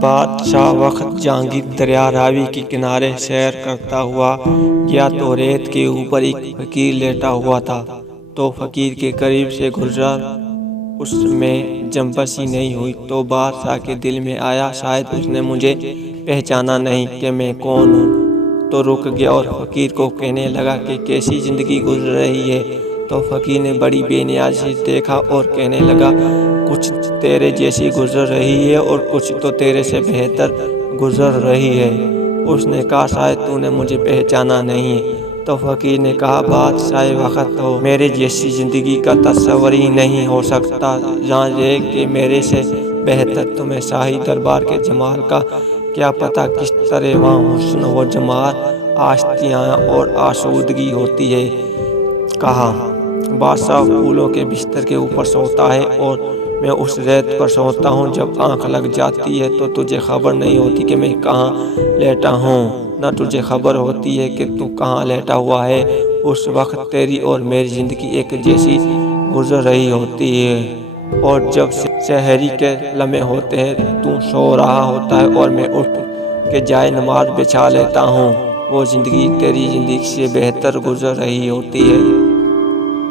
بادشاہ وقت جہانگیر دریا راوی کے کنارے سیر کرتا ہوا گیا تو ریت کے اوپر ایک فقیر لیٹا ہوا تھا۔ تو فقیر کے قریب سے گزرا، اس میں جنبش ہی نہیں ہوئی تو بادشاہ کے دل میں آیا شاید اس نے مجھے پہچانا نہیں کہ میں کون ہوں، تو رک گیا اور فقیر کو کہنے لگا کہ کیسی زندگی گزر رہی ہے۔ تو فقیر نے بڑی بے نیازی سے دیکھا اور کہنے لگا کچھ تیرے جیسی گزر رہی ہے اور کچھ تو تیرے سے بہتر گزر رہی ہے۔ اس نے کہا شاید تو نے مجھے پہچانا نہیں۔ تو فقیر نے کہا بادشاہ وقت ہو، میرے جیسی زندگی کا تصور ہی نہیں ہو سکتا، جان لے کہ میرے سے بہتر تمہیں شاہی دربار کے جمال کا کیا پتہ کس طرح وہاں حسن و جمال، آشیاں اور آسودگی ہوتی ہے۔ کہا بادشاہ پھولوں کے بستر کے اوپر سوتا ہے اور میں اس ریت پر سوتا ہوں، جب آنکھ لگ جاتی ہے تو تجھے خبر نہیں ہوتی کہ میں کہاں لیٹا ہوں، نہ تجھے خبر ہوتی ہے کہ تو کہاں لیٹا ہوا ہے۔ اس وقت تیری اور میری زندگی ایک جیسی گزر رہی ہوتی ہے، اور جب سحری کے لمحے ہوتے ہیں تو سو رہا ہوتا ہے اور میں اٹھ کے جائے نماز بچھا لیتا ہوں، وہ زندگی تیری زندگی سے بہتر گزر رہی ہوتی ہے۔